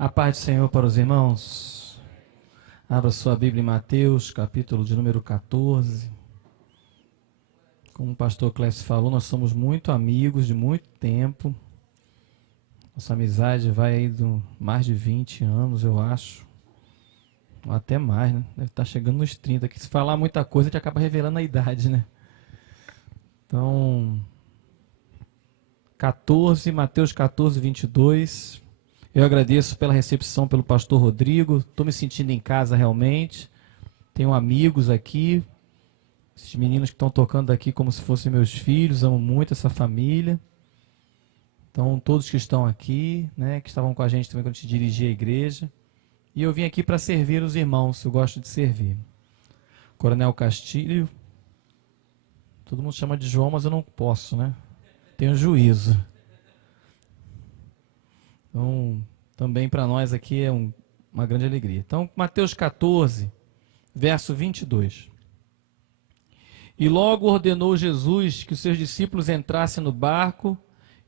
A paz do Senhor para os irmãos. Abra sua Bíblia em Mateus, capítulo de número 14. Como o pastor Clécio falou, nós somos muito amigos de muito tempo. Nossa amizade vai aí de mais de 20 anos, eu acho. Ou até mais, né? Deve estar chegando nos 30. Que se falar muita coisa, a gente acaba revelando a idade, né? Então, Mateus 14, 22. Eu agradeço pela recepção pelo pastor Rodrigo. Estou me sentindo em casa realmente. Tenho amigos aqui. Esses meninos que estão tocando aqui como se fossem meus filhos. Amo muito essa família. Então, todos que estão aqui, né, que estavam com a gente também quando a gente dirigia a igreja. E eu vim aqui para servir os irmãos. Eu gosto de servir. Coronel Castilho. Todo mundo chama de João, mas eu não posso, né? Tenho juízo. Então, também para nós aqui é uma grande alegria. Então, Mateus 14, verso 22. E logo ordenou Jesus que os seus discípulos entrassem no barco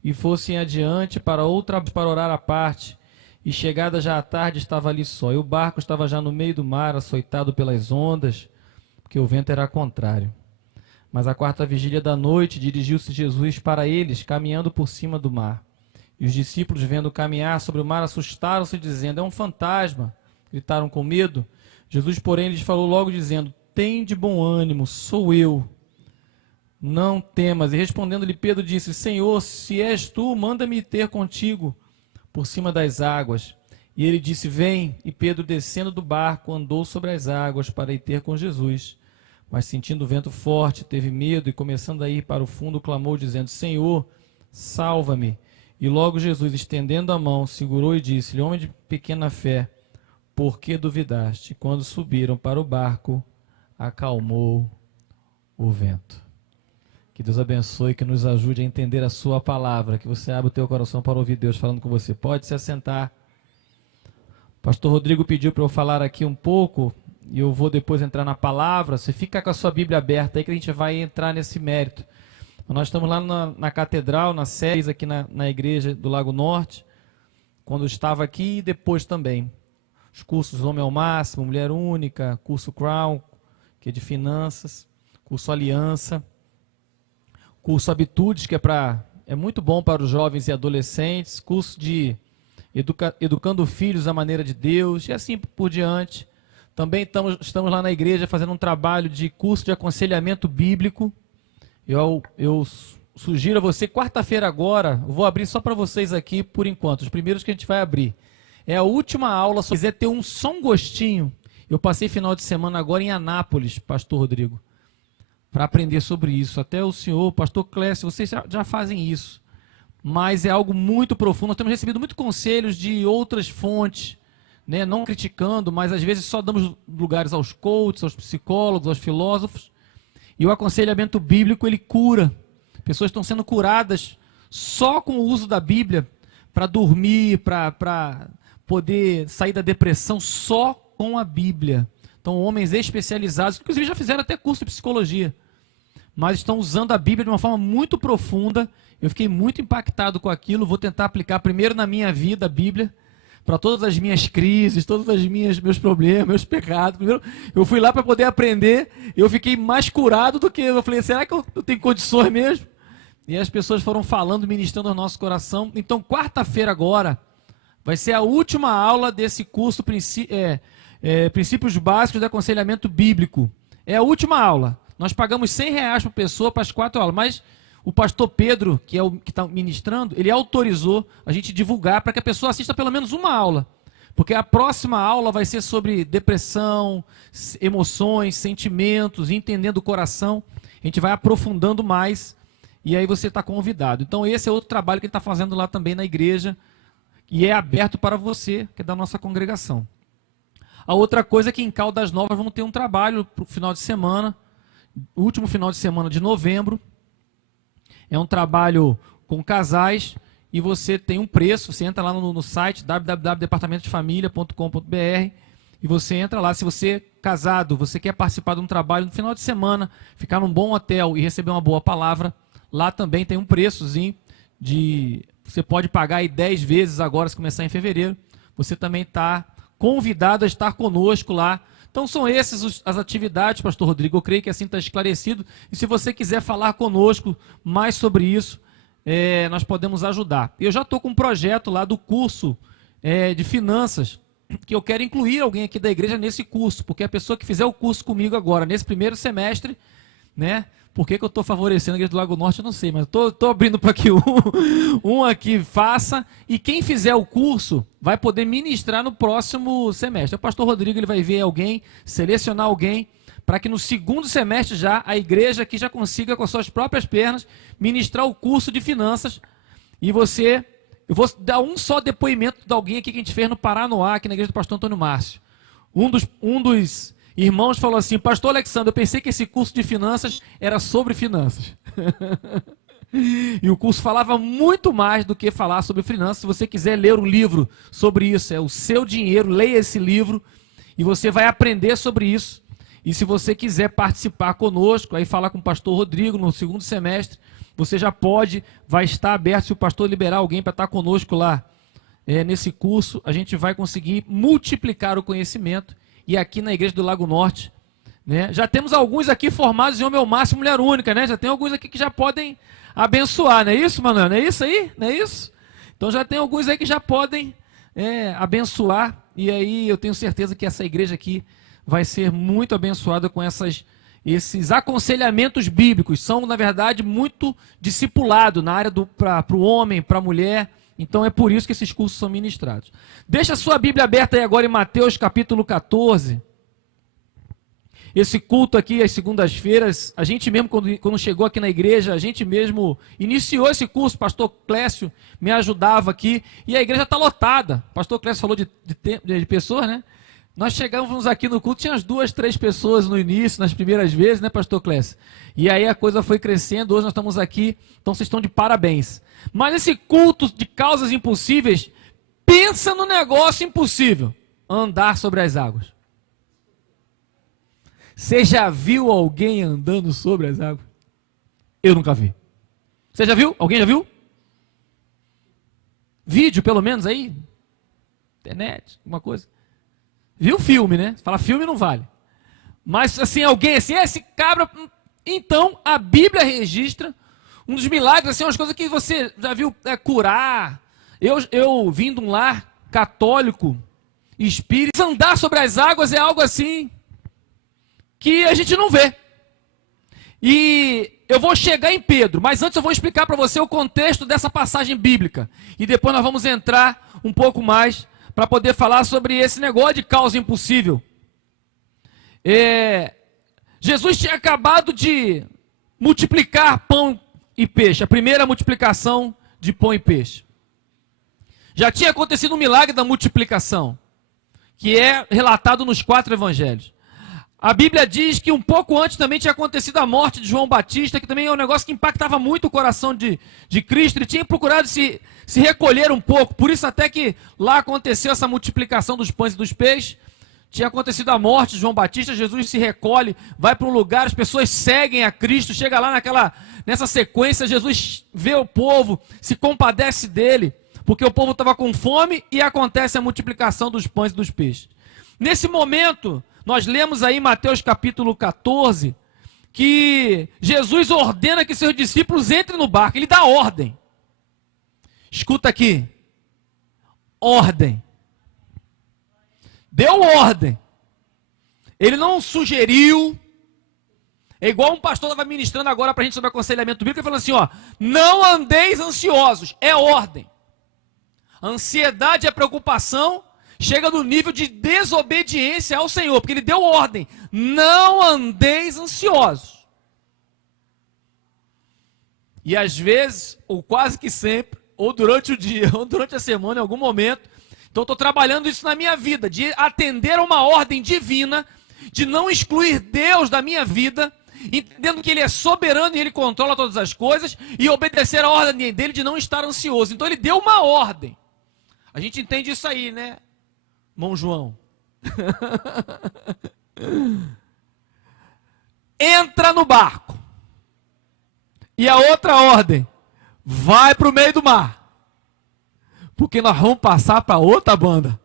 e fossem adiante para orar à parte. E chegada já à tarde estava ali só. E o barco estava já no meio do mar, açoitado pelas ondas, porque o vento era contrário. Mas à quarta vigília da noite dirigiu-se Jesus para eles, caminhando por cima do mar. E os discípulos, vendo caminhar sobre o mar, assustaram-se, dizendo: é um fantasma. Gritaram com medo. Jesus, porém, lhes falou logo, dizendo: tende bom ânimo, sou eu. Não temas. E respondendo-lhe Pedro, disse: Senhor, se és tu, manda-me ter contigo por cima das águas. E ele disse: vem. E Pedro, descendo do barco, andou sobre as águas para ir ter com Jesus. Mas sentindo o vento forte, teve medo e, começando a ir para o fundo, clamou, dizendo: Senhor, salva-me. E logo Jesus, estendendo a mão, segurou e disse-lhe: homem de pequena fé, por que duvidaste? Quando subiram para o barco, acalmou o vento. Que Deus abençoe, que nos ajude a entender a sua palavra, que você abra o teu coração para ouvir Deus falando com você. Pode se assentar. O pastor Rodrigo pediu para eu falar aqui um pouco, e eu vou depois entrar na palavra. Você fica com a sua Bíblia aberta aí que a gente vai entrar nesse mérito. Nós estamos lá na catedral, na sede, aqui na igreja do Lago Norte, quando eu estava aqui e depois também. Os cursos Homem ao Máximo, Mulher Única, curso Crown, que é de finanças, curso Aliança, curso Habitudes, que é muito bom para os jovens e adolescentes, curso de Educando Filhos à Maneira de Deus, e assim por diante. Também estamos lá na igreja fazendo um trabalho de curso de aconselhamento bíblico. Eu sugiro a você, quarta-feira agora, eu vou abrir só para vocês aqui por enquanto, os primeiros que a gente vai abrir. É a última aula, se quiser ter só um gostinho. Eu passei final de semana agora em Anápolis, pastor Rodrigo, para aprender sobre isso. Até o senhor, pastor Clécio, vocês já fazem isso. Mas é algo muito profundo. Nós temos recebido muitos conselhos de outras fontes, né? Não criticando, mas às vezes só damos lugares aos coaches, aos psicólogos, aos filósofos. E o aconselhamento bíblico, ele cura. Pessoas estão sendo curadas só com o uso da Bíblia para dormir, para poder sair da depressão só com a Bíblia. Então, homens especializados, que inclusive já fizeram até curso de psicologia, mas estão usando a Bíblia de uma forma muito profunda. Eu fiquei muito impactado com aquilo. Vou tentar aplicar primeiro na minha vida a Bíblia, para todas as minhas crises, todos os meus problemas, meus pecados. Primeiro, eu fui lá para poder aprender, eu fiquei mais curado do que eu falei, será que eu tenho condições mesmo? E as pessoas foram falando, ministrando ao nosso coração. Então, quarta-feira agora, vai ser a última aula desse curso, Princípios Básicos de Aconselhamento Bíblico. É a última aula. Nós pagamos R$100 por pessoa para as 4 aulas, mas o pastor Pedro, que é o que está ministrando, ele autorizou a gente divulgar para que a pessoa assista pelo menos uma aula. Porque a próxima aula vai ser sobre depressão, emoções, sentimentos, entendendo o coração. A gente vai aprofundando mais e aí você está convidado. Então esse é outro trabalho que ele está fazendo lá também na igreja e é aberto para você, que é da nossa congregação. A outra coisa é que em Caldas Novas vamos ter um trabalho para o final de semana, último final de semana de novembro. É um trabalho com casais e você tem um preço. Você entra lá no site www.departamentodefamilia.com.br e você entra lá. Se você é casado, você quer participar de um trabalho no final de semana, ficar num bom hotel e receber uma boa palavra, lá também tem um preçozinho você pode pagar aí 10 vezes agora, se começar em fevereiro. você também está convidado a estar conosco lá. Então são essas as atividades, pastor Rodrigo, eu creio que assim está esclarecido, e se você quiser falar conosco mais sobre isso, nós podemos ajudar. Eu já estou com um projeto lá do curso de finanças, que eu quero incluir alguém aqui da igreja nesse curso, porque a pessoa que fizer o curso comigo agora, nesse primeiro semestre, né? Por que eu estou favorecendo a igreja do Lago Norte, eu não sei, mas estou abrindo para que um aqui faça, e quem fizer o curso vai poder ministrar no próximo semestre. O pastor Rodrigo ele vai ver alguém, selecionar alguém, para que no segundo semestre já a igreja aqui já consiga com as suas próprias pernas ministrar o curso de finanças. E eu vou dar um só depoimento de alguém aqui que a gente fez no Paranoá, aqui na igreja do pastor Antônio Márcio. Um dos irmãos falou assim: pastor Alexandre, eu pensei que esse curso de finanças era sobre finanças. E o curso falava muito mais do que falar sobre finanças. Se você quiser ler um livro sobre isso, é O Seu Dinheiro, leia esse livro e você vai aprender sobre isso. E se você quiser participar conosco, aí falar com o pastor Rodrigo no segundo semestre, você já pode, vai estar aberto. Se o pastor liberar alguém para estar conosco lá nesse curso, a gente vai conseguir multiplicar o conhecimento. E aqui na igreja do Lago Norte, né, já temos alguns aqui formados em homem ao máximo, mulher única, né? Já tem alguns aqui que já podem abençoar, não é isso, Manuel? Não é isso aí? Não é isso? Então já tem alguns aí que já podem abençoar, e aí eu tenho certeza que essa igreja aqui vai ser muito abençoada com esses aconselhamentos bíblicos. São, na verdade, muito discipulado na área para o homem, para a mulher. Então é por isso que esses cursos são ministrados. Deixa a sua Bíblia aberta aí agora em Mateus capítulo 14. Esse culto aqui, às segundas-feiras, a gente mesmo, quando chegou aqui na igreja, a gente mesmo iniciou esse curso. Pastor Clécio me ajudava aqui, e a igreja está lotada. Pastor Clécio falou de pessoas, né? Nós chegamos aqui no culto, tinha umas 2, 3 pessoas no início, nas primeiras vezes, né, pastor Clécio? E aí a coisa foi crescendo, hoje nós estamos aqui, então vocês estão de parabéns. Mas esse culto de causas impossíveis, pensa no negócio impossível: andar sobre as águas. Você já viu alguém andando sobre as águas? Eu nunca vi. Você já viu? Alguém já viu? Vídeo, pelo menos, aí? Internet, alguma coisa? Viu filme, né? Fala filme não vale. Mas assim, alguém assim, esse cabra... Então, a Bíblia registra um dos milagres, assim, umas coisas que você já viu curar. Eu vim de um lar católico, espírita, andar sobre as águas é algo assim que a gente não vê. E eu vou chegar em Pedro, mas antes eu vou explicar para você o contexto dessa passagem bíblica. E depois nós vamos entrar um pouco mais para poder falar sobre esse negócio de causa impossível. Jesus tinha acabado de multiplicar pão e peixe, a primeira multiplicação de pão e peixe. Já tinha acontecido um milagre da multiplicação, que é relatado nos 4 evangelhos. A Bíblia diz que um pouco antes também tinha acontecido a morte de João Batista, que também é um negócio que impactava muito o coração de Cristo. Ele tinha procurado se recolher um pouco, por isso até que lá aconteceu essa multiplicação dos pães e dos peixes. Tinha acontecido a morte de João Batista, Jesus se recolhe, vai para um lugar, as pessoas seguem a Cristo, chega lá nessa sequência, Jesus vê o povo, se compadece dele, porque o povo estava com fome, e acontece a multiplicação dos pães e dos peixes. Nesse momento, nós lemos aí em Mateus capítulo 14, que Jesus ordena que seus discípulos entrem no barco, ele dá ordem. Escuta aqui, ordem. Deu ordem. Ele não sugeriu. É igual um pastor estava ministrando agora para a gente sobre aconselhamento bíblico, falando assim, ó: não andeis ansiosos, é ordem. A ansiedade e a preocupação chega no nível de desobediência ao Senhor, porque ele deu ordem: não andeis ansiosos. E às vezes, ou quase que sempre, ou durante o dia, ou durante a semana, em algum momento, então estou trabalhando isso na minha vida, de atender a uma ordem divina, de não excluir Deus da minha vida, entendendo que Ele é soberano e Ele controla todas as coisas, e obedecer a ordem dele de não estar ansioso. Então Ele deu uma ordem. A gente entende isso aí, né, irmão João? Entra no barco. E a outra ordem: vai para o meio do mar, porque nós vamos passar para outra banda.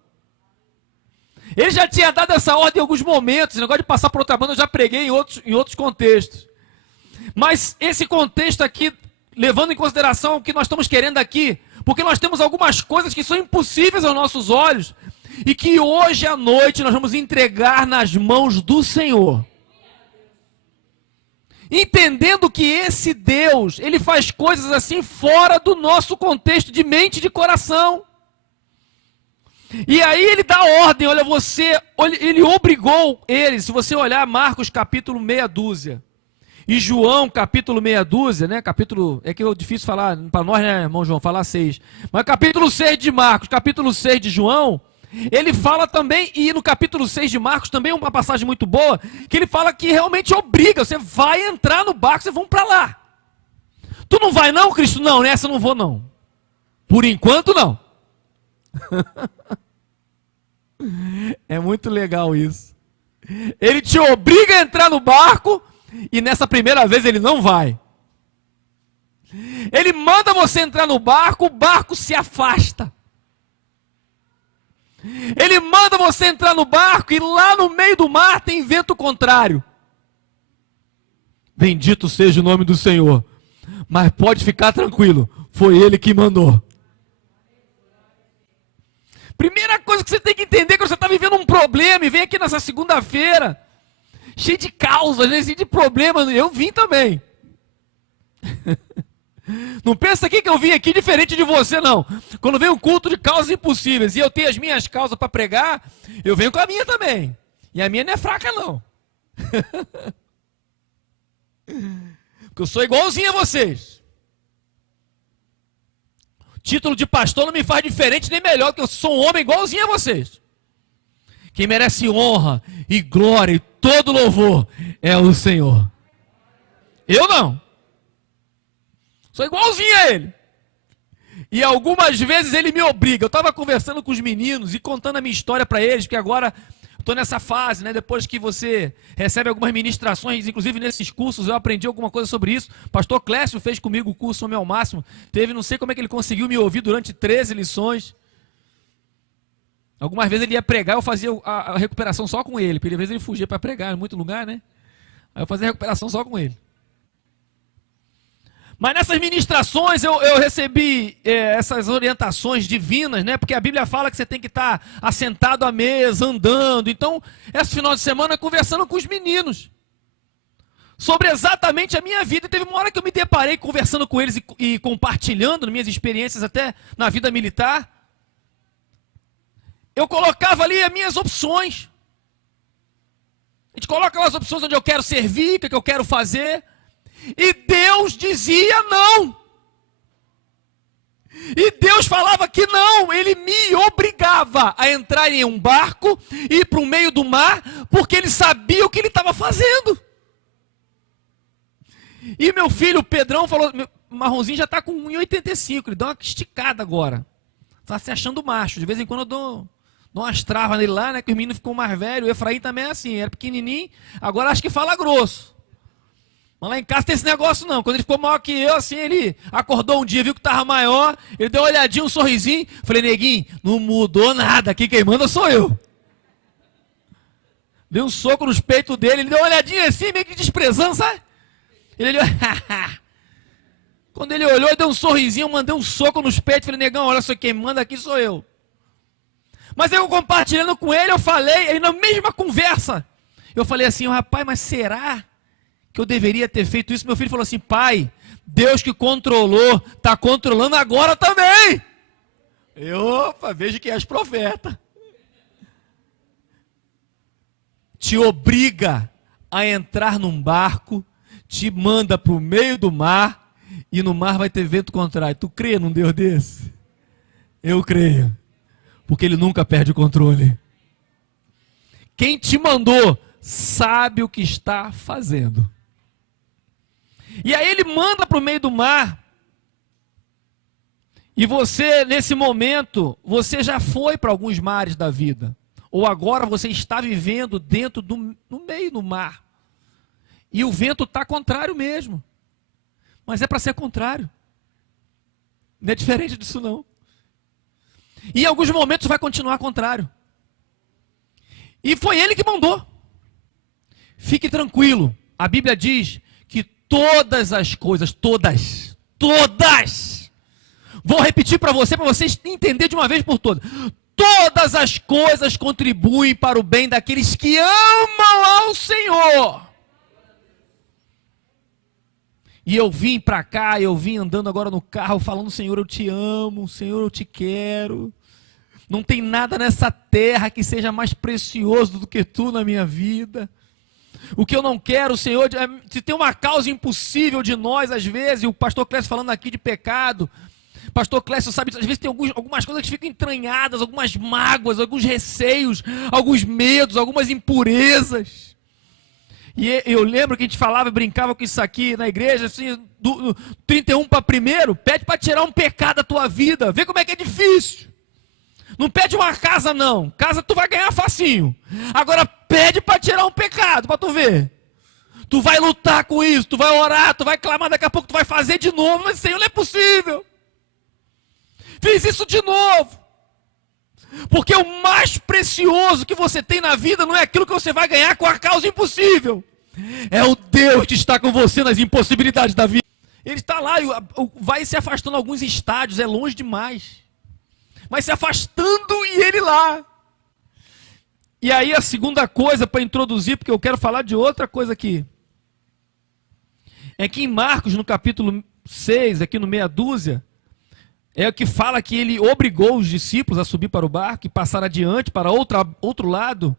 Ele já tinha dado essa ordem em alguns momentos. O negócio de passar por outra banda eu já preguei em outros contextos. Mas esse contexto aqui, levando em consideração o que nós estamos querendo aqui, porque nós temos algumas coisas que são impossíveis aos nossos olhos e que hoje à noite nós vamos entregar nas mãos do Senhor. Entendendo que esse Deus, ele faz coisas assim fora do nosso contexto de mente e de coração. E aí ele dá ordem, olha, ele obrigou eles, se você olhar Marcos capítulo meia dúzia, e João capítulo meia dúzia, né, capítulo, é que é difícil falar, para nós, né, irmão João, falar 6, mas capítulo 6 de Marcos, capítulo 6 de João, ele fala também, e no capítulo 6 de Marcos também uma passagem muito boa, que ele fala que realmente obriga, você vai entrar no barco, vocês vão para lá. Tu não vai não, Cristo? Não, nessa eu não vou não. Por enquanto não. É muito legal isso. Ele te obriga a entrar no barco e nessa primeira vez ele não vai. Ele manda você entrar no barco, o barco se afasta. Ele manda você entrar no barco e lá no meio do mar tem vento contrário. Bendito seja o nome do Senhor. Mas pode ficar tranquilo, foi Ele que mandou. Primeira coisa que você tem que entender quando você está vivendo um problema e vem aqui nessa segunda-feira, cheio de causas, cheio de problemas, eu vim também. Não pensa aqui que eu vim aqui diferente de você, não. Quando vem um culto de causas impossíveis e eu tenho as minhas causas para pregar, eu venho com a minha também. E a minha não é fraca, não. Porque eu sou igualzinho a vocês. Título de pastor não me faz diferente nem melhor, porque eu sou um homem igualzinho a vocês. Quem merece honra e glória e todo louvor é o Senhor. Eu não. Sou igualzinho a Ele. E algumas vezes Ele me obriga. Eu estava conversando com os meninos e contando a minha história para eles, porque agora estou nessa fase, né? Depois que você recebe algumas ministrações, inclusive nesses cursos eu aprendi alguma coisa sobre isso. Pastor Clécio fez comigo o curso Homem ao Máximo. Teve, não sei como é que ele conseguiu me ouvir durante 13 lições. Algumas vezes ele ia pregar, eu fazia a recuperação só com ele, porque às vezes ele fugia para pregar em muito lugar, né? Aí eu fazia a recuperação só com ele. Mas nessas ministrações eu recebi essas orientações divinas, né? Porque a Bíblia fala que você tem que estar assentado à mesa, andando. Então, esse final de semana, conversando com os meninos sobre exatamente a minha vida. E teve uma hora que eu me deparei conversando com eles e compartilhando minhas experiências até na vida militar. Eu colocava ali as minhas opções. A gente coloca as opções onde eu quero servir, o que eu quero fazer. E Deus dizia não. E Deus falava que não. Ele me obrigava a entrar em um barco e ir para o meio do mar, porque Ele sabia o que Ele estava fazendo. E meu filho, o Pedrão, falou, o Marronzinho já está com 1,85, ele dá uma esticada agora. Está se achando macho. De vez em quando eu dou umas travas nele lá, né, que o menino ficou mais velho. O Efraim também é assim, era pequenininho, agora acho que fala grosso. Mas lá em casa tem esse negócio não. Quando ele ficou maior que eu, assim, ele acordou um dia, viu que estava maior, ele deu uma olhadinha, um sorrisinho. Falei, neguinho, não mudou nada, aqui quem manda sou eu. Dei um soco nos peitos dele, ele deu uma olhadinha assim, meio que desprezando, sabe? Ele olhou, quando ele olhou, eu dei um sorrisinho, eu mandei um soco nos peitos. Falei, negão, olha só, quem manda aqui sou eu. Mas eu compartilhando com ele, eu falei, ele na mesma conversa, eu falei assim, rapaz, mas será que eu deveria ter feito isso? Meu filho falou assim, pai, Deus que controlou, está controlando agora também. Opa, veja que és profeta. Te obriga a entrar num barco, te manda para o meio do mar, e no mar vai ter vento contrário. Tu crê num Deus desse? Eu creio, porque Ele nunca perde o controle. Quem te mandou sabe o que está fazendo. E aí Ele manda para o meio do mar, e você, nesse momento, você já foi para alguns mares da vida, ou agora você está vivendo no meio do mar, e o vento está contrário mesmo, mas é para ser contrário, não é diferente disso não. E em alguns momentos vai continuar contrário. E foi ele que mandou. Fique tranquilo. A Bíblia diz que todas as coisas, todas, vou repetir para vocês entenderem de uma vez por todas. Todas as coisas contribuem para o bem daqueles que amam ao Senhor. E eu vim para cá, eu vim andando agora no carro, falando: Senhor, eu te amo, Senhor, eu te quero. Não tem nada nessa terra que seja mais precioso do que tu na minha vida. O que eu não quero, Senhor, se tem uma causa impossível de nós, às vezes, e o pastor Clécio falando aqui de pecado. Pastor Clécio sabe, às vezes tem algumas coisas que ficam entranhadas, algumas mágoas, alguns receios, alguns medos, algumas impurezas. E eu lembro que a gente falava e brincava com isso aqui na igreja, assim, do 31 para 1, pede para tirar um pecado da tua vida, vê como é que é difícil. Não pede uma casa não, casa tu vai ganhar facinho. Agora pede para tirar um pecado, para tu ver. Tu vai lutar com isso, tu vai orar, tu vai clamar, daqui a pouco tu vai fazer de novo, mas Senhor, não é possível. Fiz isso de novo. Porque o mais precioso que você tem na vida não é aquilo que você vai ganhar com a causa impossível. É o Deus que está com você nas impossibilidades da vida. Ele está lá, vai se afastando alguns estádios, é longe demais. Mas se afastando e ele lá. E aí a segunda coisa para introduzir, porque eu quero falar de outra coisa aqui. É que em Marcos, no capítulo 6, aqui no meia dúzia, é o que fala que ele obrigou os discípulos a subir para o barco e passar adiante para outro lado,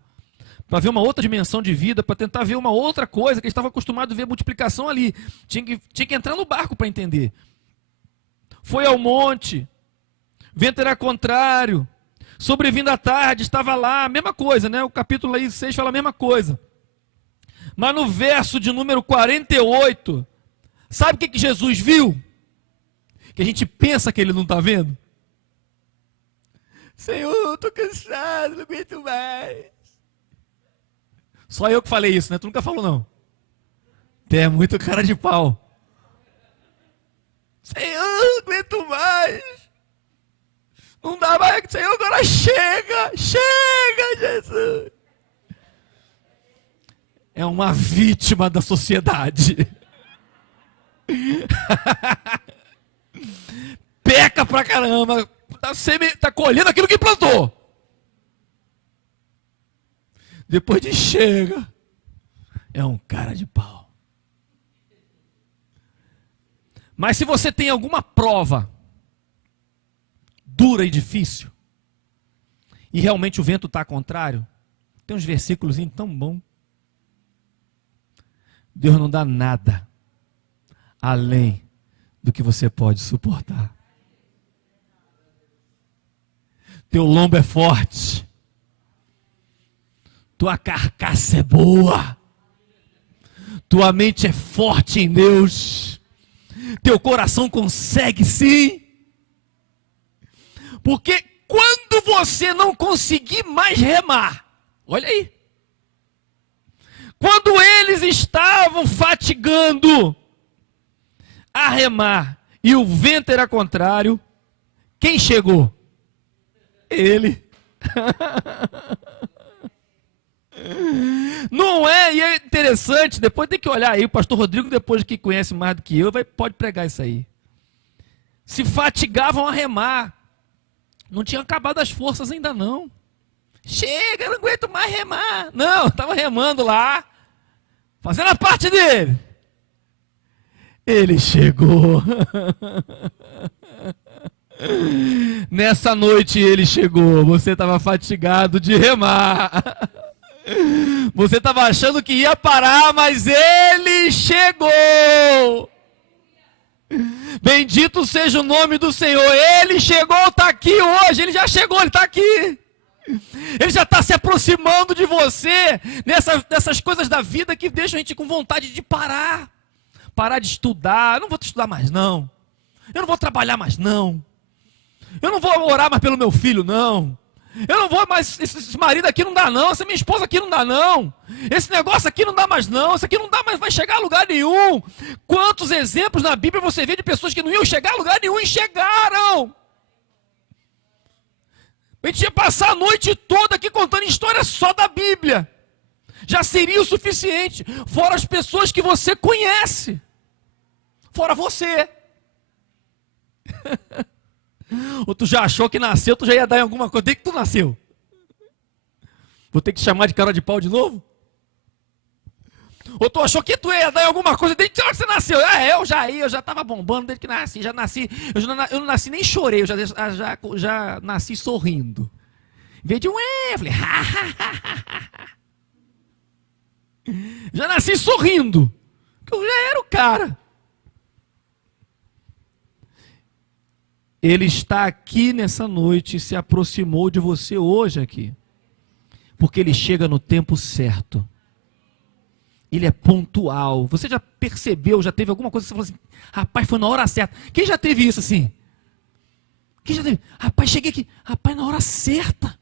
para ver uma outra dimensão de vida, para tentar ver uma outra coisa, que eles estavam acostumados a ver multiplicação ali. Tinha que entrar no barco para entender. Foi ao monte, vento era contrário, sobrevindo à tarde, estava lá, a mesma coisa, né? O capítulo aí 6 fala a mesma coisa. Mas no verso de número 48, sabe o que Jesus viu? Que a gente pensa que ele não está vendo? Senhor, eu estou cansado, não aguento mais. Só eu que falei isso, né? Tu nunca falou não. Tu é muito cara de pau. Senhor, não aguento mais. Não dá mais, Senhor, agora chega, Jesus. É uma vítima da sociedade. Peca pra caramba, tá colhendo aquilo que plantou. Depois de chega, é um cara de pau. Mas se você tem alguma prova dura e difícil, e realmente o vento está contrário, tem uns versículos tão bons. Deus não dá nada além do que você pode suportar. Teu lombo é forte, tua carcaça é boa, tua mente é forte em Deus, teu coração consegue sim. Porque quando você não conseguir mais remar, olha aí, quando eles estavam fatigando a remar e o vento era contrário, quem chegou? Ele. Não é? E é interessante, depois tem que olhar aí, o pastor Rodrigo, depois que conhece mais do que eu, pode pregar isso aí. Se fatigavam a remar. Não tinha acabado as forças ainda não. Chega, eu não aguento mais remar. Não, estava remando lá, fazendo a parte dele. Ele chegou. Nessa noite ele chegou. Você estava fatigado de remar. Você estava achando que ia parar, mas ele chegou. Bendito seja o nome do Senhor. Ele chegou, está aqui hoje. Ele já chegou, ele está aqui. Ele já está se aproximando de você nessas coisas da vida que deixam a gente com vontade de parar de estudar. Eu não vou estudar mais não, eu não vou trabalhar mais não, eu não vou orar mais pelo meu filho não, eu não vou mais, esse marido aqui não dá não, essa minha esposa aqui não dá não, esse negócio aqui não dá mais não, isso aqui não dá mais, vai chegar a lugar nenhum. Quantos exemplos na Bíblia você vê de pessoas que não iam chegar a lugar nenhum e chegaram? A gente ia passar a noite toda aqui contando história só da Bíblia. Já seria o suficiente. Fora as pessoas que você conhece. Fora você. Ou tu já achou que nasceu, tu já ia dar em alguma coisa. Desde que tu nasceu. Vou ter que te chamar de cara de pau de novo? Ou tu achou que tu ia dar em alguma coisa desde que você nasceu? Eu já estava bombando desde que nasci. Já nasci. Eu não nasci nem chorei, eu já nasci sorrindo. Em vez de eu falei, já nasci sorrindo. Porque eu já era o cara. Ele está aqui nessa noite e se aproximou de você hoje aqui. Porque ele chega no tempo certo. Ele é pontual. Você já percebeu, já teve alguma coisa que você falou assim, rapaz, foi na hora certa. Quem já teve isso assim? Quem já teve? Rapaz, cheguei aqui, rapaz, na hora certa.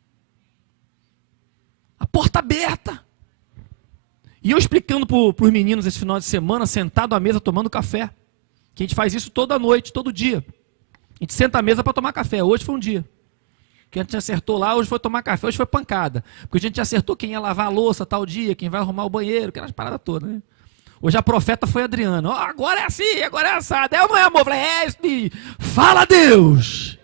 A porta aberta. E eu explicando para os meninos esse final de semana, sentado à mesa tomando café. Que a gente faz isso toda noite, todo dia. A gente senta à mesa para tomar café. Hoje foi um dia. Que a gente acertou lá, hoje foi tomar café, hoje foi pancada. Porque a gente acertou quem ia lavar a louça tal dia, quem vai arrumar o banheiro, aquelas paradas todas, né? Hoje a profeta foi a Adriana. Agora é assim, agora é assado. É ou não é, amor? Eu falei, fala Deus.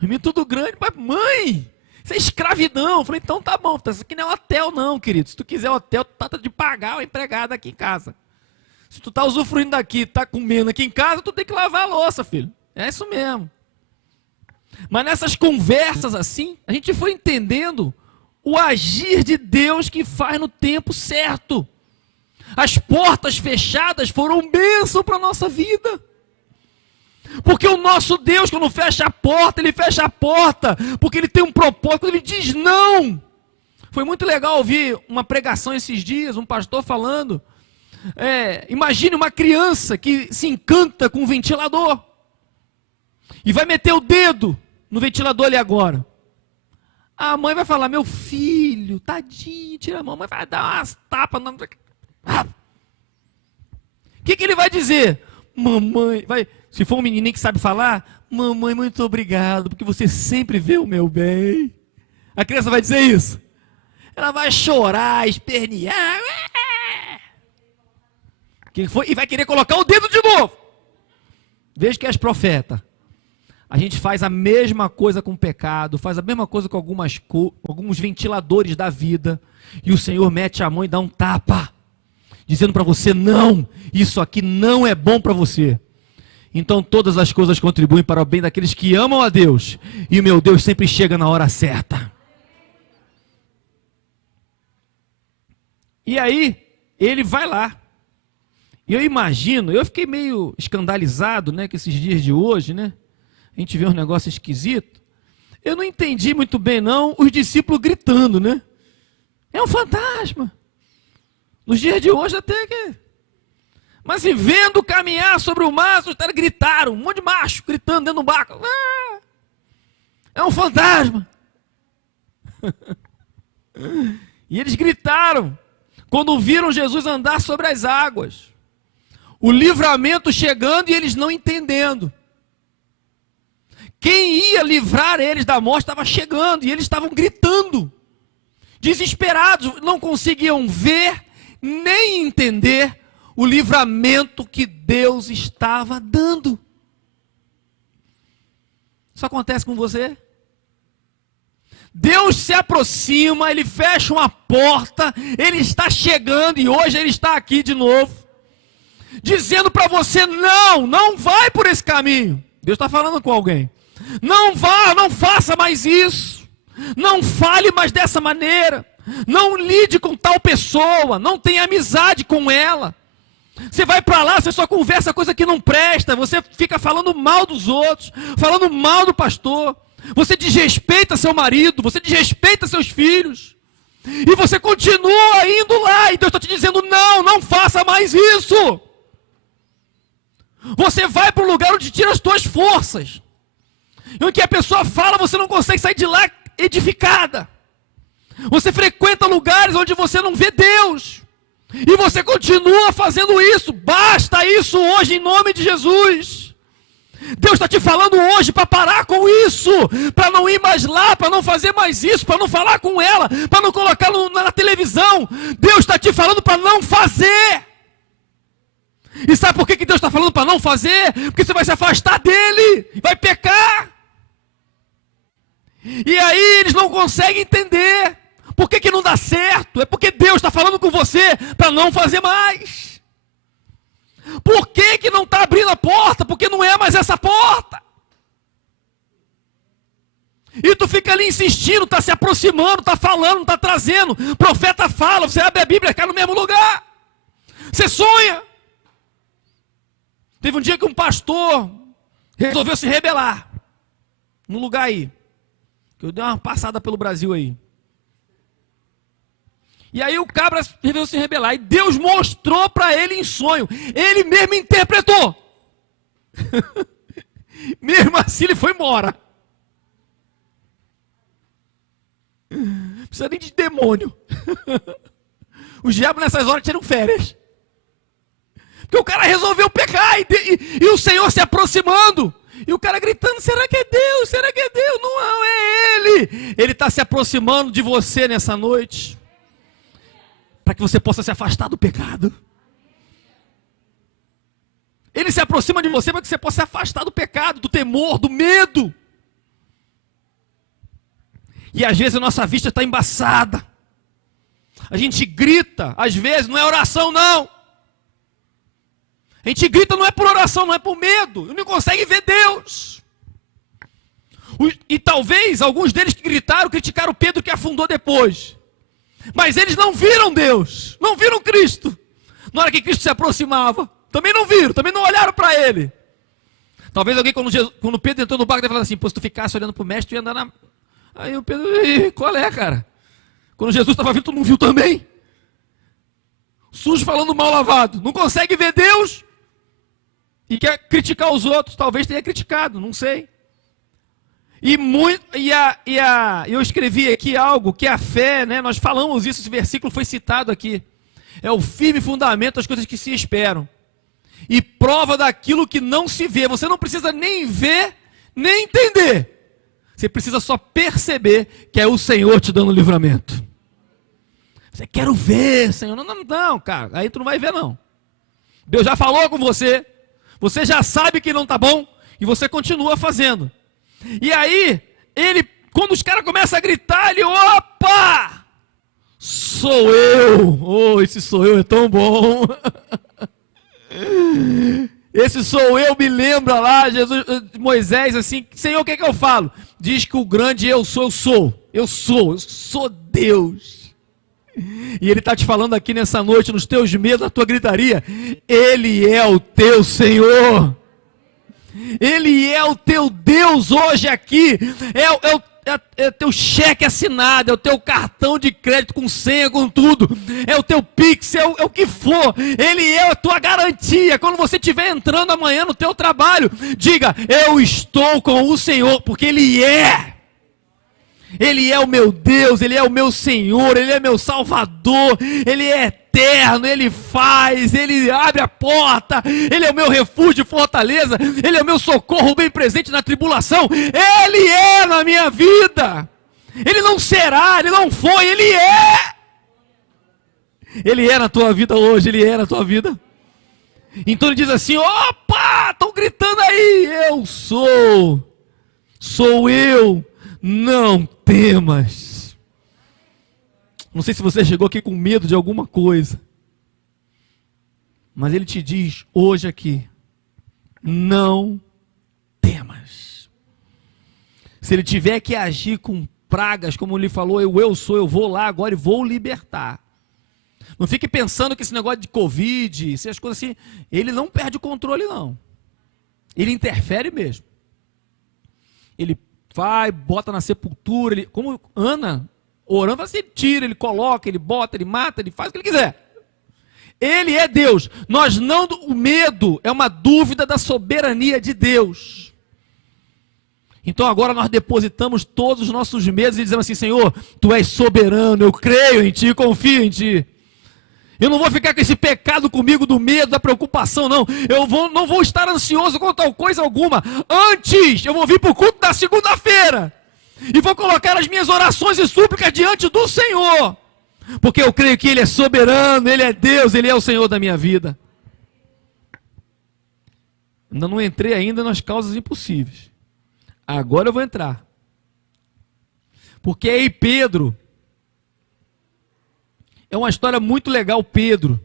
Menino tudo grande, mas mãe, isso é escravidão. Eu falei, então tá bom, isso aqui não é hotel não, querido. Se tu quiser hotel, tu trata de pagar o empregado aqui em casa. Se tu tá usufruindo daqui, tá comendo aqui em casa, tu tem que lavar a louça, filho. É isso mesmo. Mas nessas conversas assim, a gente foi entendendo o agir de Deus que faz no tempo certo. As portas fechadas foram bênção para a nossa vida. Porque o nosso Deus, quando fecha a porta, Ele fecha a porta, porque Ele tem um propósito, Ele diz não. Foi muito legal ouvir uma pregação esses dias, um pastor falando, imagine uma criança que se encanta com um ventilador, e vai meter o dedo no ventilador ali agora. A mãe vai falar, meu filho, tadinho, tira a mão, a mãe vai dar umas tapas. O que ele vai dizer? Mamãe, se for um menininho que sabe falar, mamãe, muito obrigado, porque você sempre vê o meu bem. A criança vai dizer isso. Ela vai chorar, espernear. E vai querer colocar o dedo de novo. Veja que és profeta. A gente faz a mesma coisa com o pecado, faz a mesma coisa com alguns ventiladores da vida, e o Senhor mete a mão e dá um tapa, dizendo para você, não, isso aqui não é bom para você. Então todas as coisas contribuem para o bem daqueles que amam a Deus, e o meu Deus sempre chega na hora certa. E aí, ele vai lá. E eu imagino, eu fiquei meio escandalizado, né, com esses dias de hoje, né? A gente vê um negócio esquisito. Eu não entendi muito bem, não, os discípulos gritando, né? É um fantasma. Nos dias de hoje até que... Mas se vendo caminhar sobre o mar, os caras gritaram, um monte de macho gritando dentro do barco. É um fantasma. E eles gritaram, quando viram Jesus andar sobre as águas. O livramento chegando e eles não entendendo. Quem ia livrar eles da morte estava chegando, e eles estavam gritando, desesperados, não conseguiam ver, nem entender o livramento que Deus estava dando. Isso acontece com você? Deus se aproxima, Ele fecha uma porta, Ele está chegando, e hoje Ele está aqui de novo, dizendo para você, não vai por esse caminho. Deus está falando com alguém. Não vá, não faça mais isso. Não fale mais dessa maneira. Não lide com tal pessoa. Não tenha amizade com ela. Você vai para lá, você só conversa coisa que não presta. Você fica falando mal dos outros, falando mal do pastor. Você desrespeita seu marido, você desrespeita seus filhos. E você continua indo lá. E Deus está te dizendo, não faça mais isso. Você vai para o lugar onde tira as tuas forças. E o que a pessoa fala, você não consegue sair de lá edificada. Você frequenta lugares onde você não vê Deus. E você continua fazendo isso. Basta isso hoje em nome de Jesus. Deus está te falando hoje para parar com isso, para não ir mais lá, para não fazer mais isso, para não falar com ela, para não colocar na televisão. Deus está te falando para não fazer. E sabe por que Deus está falando para não fazer? Porque você vai se afastar dele, vai pecar. E aí eles não conseguem entender. Por que não dá certo? É porque Deus está falando com você para não fazer mais. Por que não está abrindo a porta? Porque não é mais essa porta. E tu fica ali insistindo, está se aproximando, está falando, está trazendo. O profeta fala, você abre a Bíblia, cai no mesmo lugar. Você sonha. Teve um dia que um pastor resolveu se rebelar. Num lugar aí. Que eu dei uma passada pelo Brasil aí. E aí o cabra resolveu se rebelar. E Deus mostrou para ele em sonho. Ele mesmo interpretou. Mesmo assim ele foi embora. Não precisa nem de demônio. Os diabos nessas horas tiram férias. Porque o cara resolveu pecar. E o Senhor se aproximando. E o cara gritando, será que é Deus? Será que é Deus? Não, é Ele. Ele está se aproximando de você nessa noite. Para que você possa se afastar do pecado. Ele se aproxima de você para que você possa se afastar do pecado, do temor, do medo. E às vezes a nossa vista está embaçada. A gente grita, às vezes não é oração não. A gente grita não é por oração, não é por medo. Não consegue ver Deus. E talvez alguns deles que gritaram, criticaram Pedro que afundou depois. Mas eles não viram Deus, não viram Cristo. Na hora que Cristo se aproximava, também não viram, também não olharam para Ele. Talvez alguém, quando Pedro entrou no barco, deve falar assim, pô, se tu ficasse olhando para o mestre, tu ia andar na... Aí o Pedro, qual é, cara? Quando Jesus estava vindo, tu não viu também? Sujo falando mal lavado, não consegue ver Deus e quer criticar os outros. Talvez tenha criticado, não sei. Eu escrevi aqui algo que a fé, né, nós falamos isso, esse versículo foi citado aqui. É o firme fundamento das coisas que se esperam. E prova daquilo que não se vê. Você não precisa nem ver, nem entender. Você precisa só perceber que é o Senhor te dando livramento. Você quer ver, Senhor. Não, cara. Aí tu não vai ver, não. Deus já falou com você. Você já sabe que não está bom. E você continua fazendo. E aí, quando os caras começam a gritar, ele, opa! Sou eu! Oh, esse sou eu é tão bom! Esse sou eu me lembra lá, Moisés, assim, Senhor, o que é que eu falo? Diz que o grande eu sou Deus. E Ele está te falando aqui nessa noite, nos teus medos, na tua gritaria, Ele é o teu Senhor. Ele é o teu Deus hoje aqui, é o teu cheque assinado, é o teu cartão de crédito com senha, com tudo, é o teu Pix, é o que for, Ele é a tua garantia. Quando você estiver entrando amanhã no teu trabalho, diga, eu estou com o Senhor, porque Ele é o meu Deus, Ele é o meu Senhor, Ele é meu Salvador, Ele é eterno, Ele faz, Ele abre a porta, Ele é o meu refúgio e fortaleza, Ele é o meu socorro bem presente na tribulação, Ele é na minha vida, Ele não será, Ele não foi, Ele é na tua vida hoje, Ele é na tua vida. Então Ele diz assim, opa, estão gritando aí, sou eu, não temas. Não sei se você chegou aqui com medo de alguma coisa, mas Ele te diz hoje aqui, não temas. Se Ele tiver que agir com pragas, como Ele falou, eu vou lá agora e vou libertar. Não fique pensando que esse negócio de Covid, essas coisas assim, Ele não perde o controle não. Ele interfere mesmo. Ele vai, bota na sepultura, Ele, como Ana, orando, assim, ele tira, Ele coloca, Ele bota, Ele mata, Ele faz o que Ele quiser. Ele é Deus. O medo é uma dúvida da soberania de Deus. Então agora nós depositamos todos os nossos medos e dizemos assim, Senhor, Tu és soberano, eu creio em Ti, confio em Ti. Eu não vou ficar com esse pecado comigo do medo, da preocupação, não. Não vou estar ansioso com tal coisa alguma. Antes, eu vou vir para o culto da segunda-feira. E vou colocar as minhas orações e súplicas diante do Senhor. Porque eu creio que Ele é soberano, Ele é Deus, Ele é o Senhor da minha vida. Ainda não entrei ainda nas causas impossíveis. Agora eu vou entrar. Porque aí Pedro... É uma história muito legal, Pedro.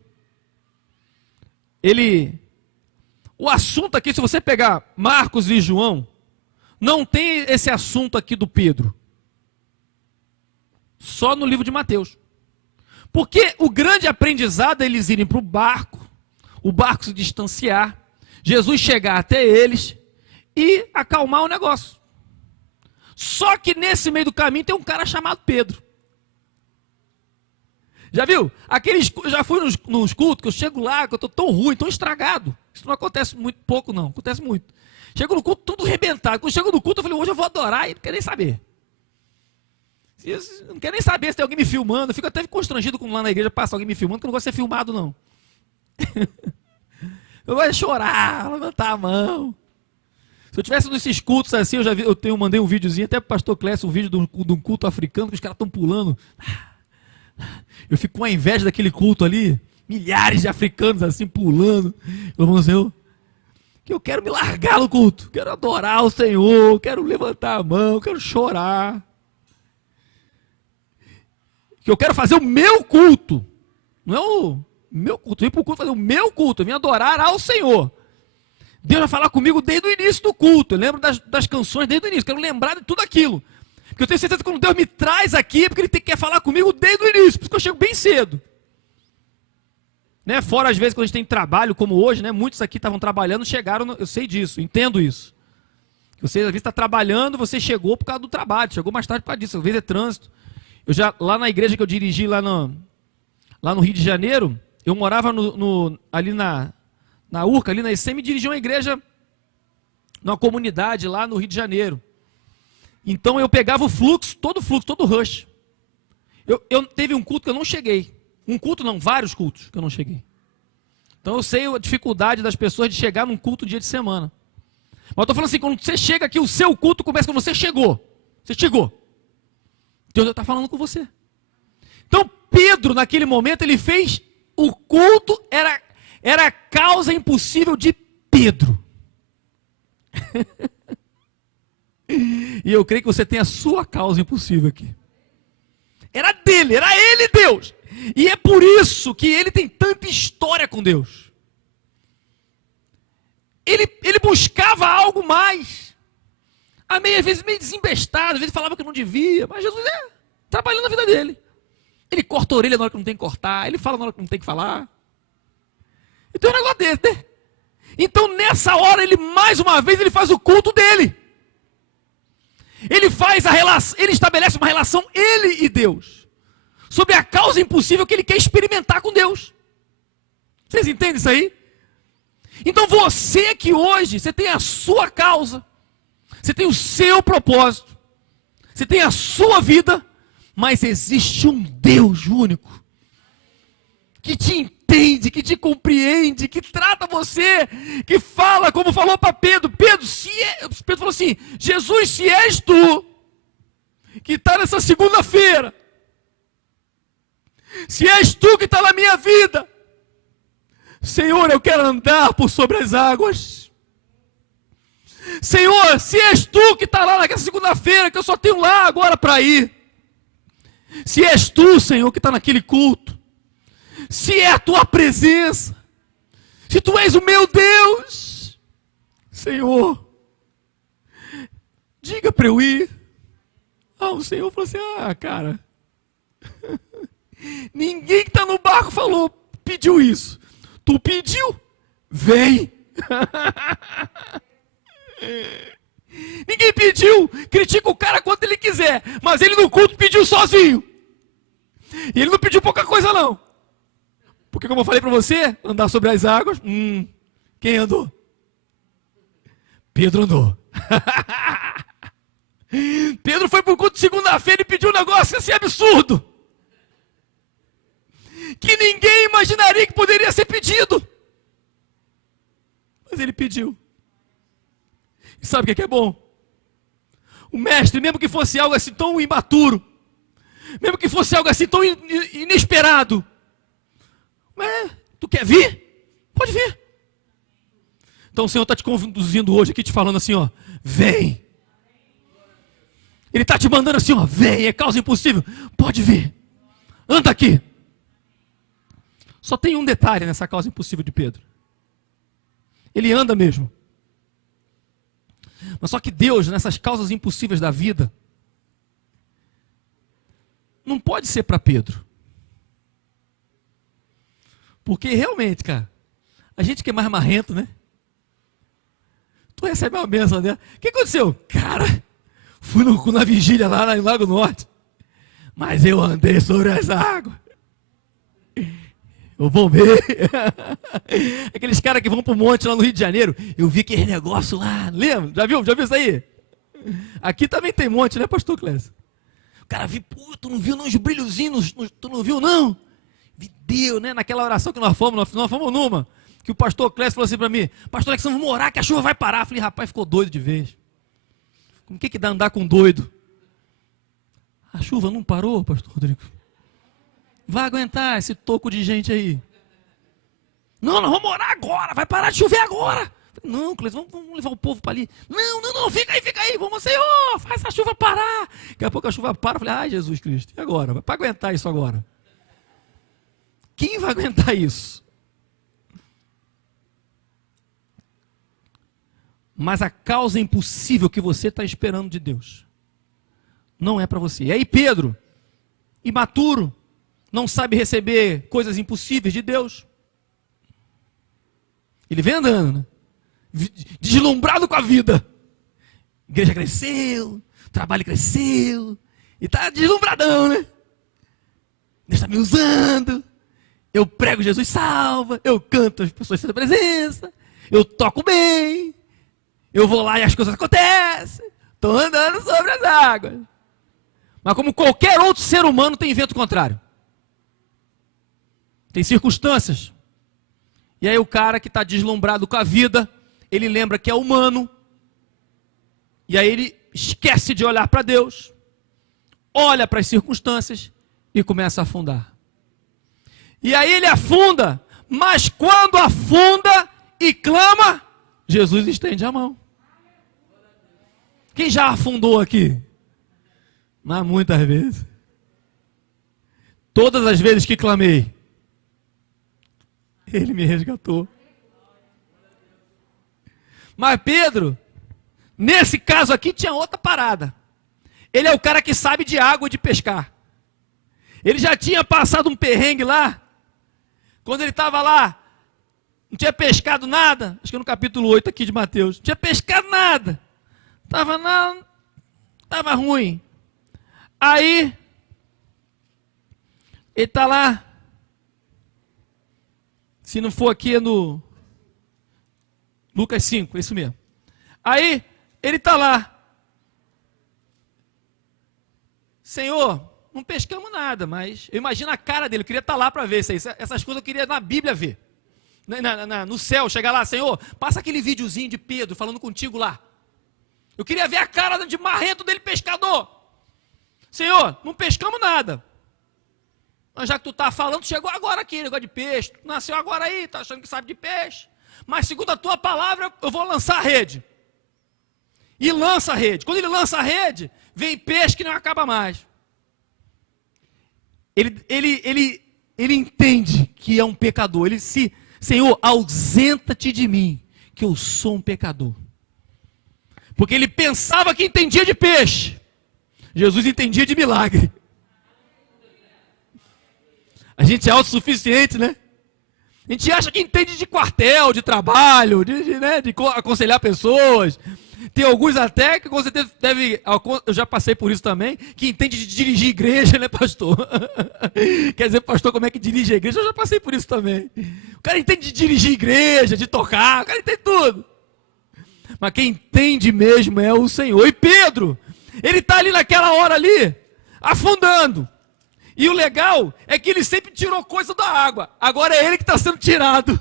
O assunto aqui, se você pegar Marcos e João, não tem esse assunto aqui do Pedro. Só no livro de Mateus. Porque o grande aprendizado é eles irem para o barco se distanciar, Jesus chegar até eles e acalmar o negócio. Só que nesse meio do caminho tem um cara chamado Pedro. Já viu? Já fui nos cultos, que eu chego lá, que eu estou tão ruim, tão estragado. Isso não acontece muito pouco, não. Acontece muito. Chego no culto tudo arrebentado. Quando chego no culto, eu falei, hoje eu vou adorar e não quero nem saber. Não quero nem saber se tem alguém me filmando. Eu fico até constrangido quando lá na igreja passa alguém me filmando, que eu não gosto de ser filmado, não. Eu gosto de chorar, levantar a mão. Se eu tivesse nesses cultos assim, mandei um videozinho até para o pastor Clécio, um vídeo de um culto africano, que os caras estão pulando. Eu fico com a inveja daquele culto ali, milhares de africanos assim pulando. Eu vou dizer, que eu quero me largar no culto, quero adorar o Senhor, quero levantar a mão, quero chorar. Que eu quero fazer o meu culto, não é o meu culto, eu vim para o culto fazer o meu culto, eu vim adorar ao Senhor. Deus vai falar comigo desde o início do culto, eu lembro das canções desde o início, quero lembrar de tudo aquilo. Porque eu tenho certeza que quando Deus me traz aqui, é porque Ele quer falar comigo desde o início, por isso que eu chego bem cedo. Né? Fora às vezes quando a gente tem trabalho, como hoje, né? Muitos aqui estavam trabalhando, chegaram, eu sei disso, entendo isso. Você às vezes está trabalhando, você chegou por causa do trabalho, chegou mais tarde por causa disso, às vezes é trânsito. Lá na igreja que eu dirigi, lá no Rio de Janeiro, eu morava ali na Urca, ali na ICM, dirigi uma igreja, numa comunidade lá no Rio de Janeiro. Então eu pegava todo o rush. Eu teve um culto que eu não cheguei. Um culto não, vários cultos que eu não cheguei. Então eu sei a dificuldade das pessoas de chegar num culto dia de semana. Mas eu estou falando assim, quando você chega aqui, o seu culto começa quando você chegou. Você chegou. Deus está falando com você. Então Pedro, naquele momento, ele fez o culto, era a causa impossível de Pedro. E eu creio que você tem a sua causa impossível aqui. Era dele, era ele Deus. E é por isso que ele tem tanta história com Deus. Ele buscava algo mais. Às vezes meio desembestado, às vezes falava que não devia, mas Jesus trabalhando na vida dele. Ele corta a orelha na hora que não tem que cortar, ele fala na hora que não tem que falar. Então é um negócio dele, né? Então nessa hora, mais uma vez, ele faz o culto dele. Ele estabelece uma relação, ele e Deus, sobre a causa impossível que ele quer experimentar com Deus. Vocês entendem isso aí? Então você que hoje, você tem a sua causa, você tem o seu propósito, você tem a sua vida, mas existe um Deus único, que te entende, que te compreende, que trata você, que fala como falou para Pedro. Pedro falou assim, Jesus, se és tu, que está nessa segunda-feira, se és tu que está na minha vida, Senhor, eu quero andar por sobre as águas. Senhor, se és tu que está lá naquela segunda-feira, que eu só tenho lá agora para ir, se és tu, Senhor, que está naquele culto, se é a tua presença, se tu és o meu Deus, Senhor, diga para eu ir. O Senhor falou assim, cara, ninguém que está no barco pediu isso. Tu pediu, vem. Ninguém pediu, critica o cara quanto ele quiser, mas ele no culto pediu sozinho. E ele não pediu pouca coisa não. Porque como eu falei para você, andar sobre as águas, quem andou? Pedro andou. Pedro foi para o culto de segunda-feira e pediu um negócio assim absurdo, que ninguém imaginaria que poderia ser pedido. Mas ele pediu. E sabe o que é bom? O mestre, mesmo que fosse algo assim tão imaturo, mesmo que fosse algo assim tão inesperado, tu quer vir? Pode vir. Então o Senhor está te conduzindo hoje aqui, te falando assim, ó, vem. Ele está te mandando assim, ó, vem, é causa impossível, pode vir. Anda aqui. Só tem um detalhe nessa causa impossível de Pedro. Ele anda mesmo. Mas só que Deus, nessas causas impossíveis da vida, não pode ser para Pedro. Porque realmente, cara, a gente que é mais marrento, né? Tu recebe uma bênção dela. O que aconteceu? Cara, fui na vigília lá em Lago Norte. Mas eu andei sobre as águas. Eu vou ver. Aqueles caras que vão pro monte lá no Rio de Janeiro. Eu vi aquele negócio lá. Lembra? Já viu? Já viu isso aí? Aqui também tem monte, né, pastor Clécio? O cara viu, pô, tu não viu não os brilhozinhos? Tu não viu não? Vi Deus, né? Naquela oração que nós fomos numa. Que o pastor Clécio falou assim para mim: pastor Alexandre, vamos orar que a chuva vai parar. Eu falei, rapaz, ficou doido de vez. Como que dá andar com doido? A chuva não parou, pastor Rodrigo? Vai aguentar esse toco de gente aí? Não, nós vamos orar agora, vai parar de chover agora. Não, Cleiton, vamos levar o povo para ali. Não, fica aí, vamos, Senhor, faz a chuva parar. Daqui a pouco a chuva para, eu falei, ai Jesus Cristo, e agora? Vai para aguentar isso agora? Quem vai aguentar isso? Mas a causa impossível que você está esperando de Deus, não é para você. E aí Pedro, imaturo, não sabe receber coisas impossíveis de Deus. Ele vem andando, né? Deslumbrado com a vida. A igreja cresceu, o trabalho cresceu, e está deslumbradão, né? Deus está me usando, eu prego Jesus salva, eu canto as pessoas sem presença, eu toco bem, eu vou lá e as coisas acontecem, estou andando sobre as águas. Mas como qualquer outro ser humano tem vento contrário. Tem circunstâncias. E aí o cara que está deslumbrado com a vida, ele lembra que é humano. E aí ele esquece de olhar para Deus, olha para as circunstâncias e começa a afundar. E aí ele afunda, mas quando afunda e clama, Jesus estende a mão. Quem já afundou aqui? Mas muitas vezes. Todas as vezes que clamei, Ele me resgatou. Mas Pedro, nesse caso aqui, tinha outra parada. Ele é o cara que sabe de água e de pescar. Ele já tinha passado um perrengue lá, quando ele estava lá, não tinha pescado nada, acho que é no capítulo 8 aqui de Mateus, não tinha pescado nada, estava ruim. Aí, ele está lá, se não for aqui é no Lucas 5, é isso mesmo. Aí, ele está lá, Senhor, não pescamos nada, mas eu imagino a cara dele, eu queria estar lá para ver isso aí, essas coisas eu queria na Bíblia ver, no céu, chegar lá, Senhor, passa aquele videozinho de Pedro falando contigo lá, eu queria ver a cara de marrento dele pescador. Senhor, não pescamos nada, mas já que tu está falando, tu chegou agora aqui, negócio de peixe, tu nasceu agora aí, tá achando que sabe de peixe, mas segundo a tua palavra, eu vou lançar a rede. E lança a rede. Quando ele lança a rede, vem peixe que não acaba mais. Ele entende que é um pecador. Ele se, Senhor, ausenta-te de mim, que eu sou um pecador. Porque ele pensava que entendia de peixe. Jesus entendia de milagre. A gente é autossuficiente, né? A gente acha que entende de quartel, de trabalho, de aconselhar pessoas. Tem alguns até que com certeza deve, eu já passei por isso também, que entende de dirigir igreja, né, pastor? Quer dizer, pastor, como é que dirige a igreja? Eu já passei por isso também. O cara entende de dirigir igreja, de tocar, o cara entende tudo. Mas quem entende mesmo é o Senhor. E Pedro, ele está ali naquela hora ali, afundando. E o legal é que ele sempre tirou coisa da água. Agora é ele que está sendo tirado.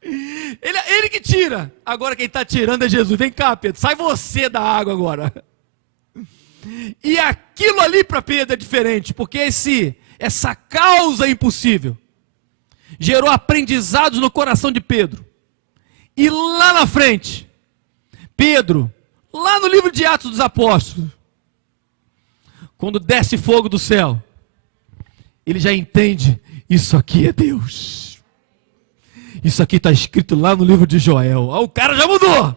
Ele que tira. Agora quem está tirando é Jesus. Vem cá, Pedro, sai você da água agora. E aquilo ali para Pedro é diferente, porque essa causa impossível gerou aprendizados no coração de Pedro. E lá na frente, Pedro, lá no livro de Atos dos Apóstolos, quando desce fogo do céu, ele já entende, isso aqui é Deus. Isso aqui está escrito lá no livro de Joel. O cara já mudou.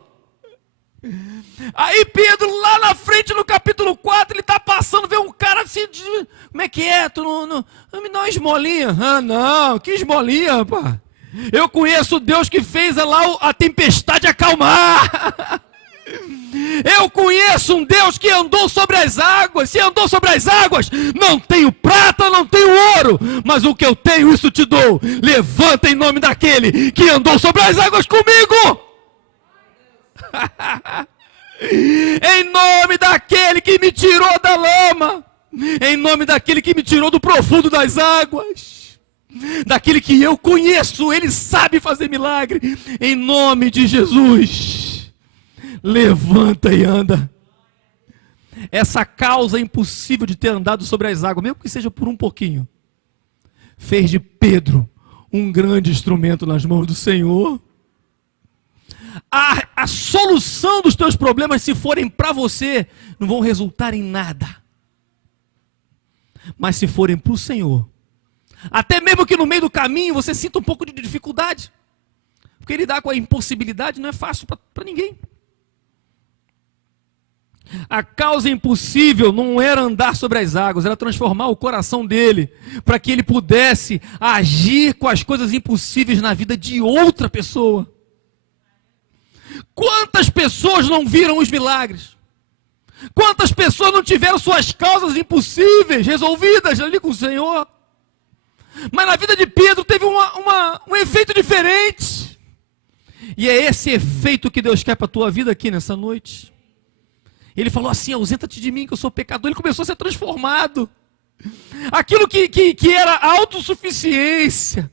Aí Pedro, lá na frente, no capítulo 4, ele está passando, vê um cara assim, como é que é? Tu não me dá uma esmolinha? Ah, não, que esmolinha, rapaz? Eu conheço o Deus que fez lá a tempestade acalmar. Eu conheço um Deus que andou sobre as águas. Se andou sobre as águas, não tenho prata, não tenho ouro, mas o que eu tenho, isso te dou. Levanta em nome daquele que andou sobre as águas comigo. Em nome daquele que me tirou da lama, em nome daquele que me tirou do profundo das águas, daquele que eu conheço, ele sabe fazer milagre. Em nome de Jesus, levanta e anda. Essa causa impossível de ter andado sobre as águas, mesmo que seja por um pouquinho, fez de Pedro um grande instrumento nas mãos do Senhor. A solução dos teus problemas, se forem para você, não vão resultar em nada. Mas se forem para o Senhor, até mesmo que no meio do caminho você sinta um pouco de dificuldade, porque lidar com a impossibilidade não é fácil para ninguém. A causa impossível não era andar sobre as águas, era transformar o coração dele, para que ele pudesse agir com as coisas impossíveis na vida de outra pessoa. Quantas pessoas não viram os milagres? Quantas pessoas não tiveram suas causas impossíveis resolvidas ali com o Senhor? Mas na vida de Pedro teve um efeito diferente. E é esse efeito que Deus quer para a tua vida aqui nessa noite. Ele falou assim: ausenta-te de mim que eu sou pecador. Ele começou a ser transformado. Aquilo que era autossuficiência,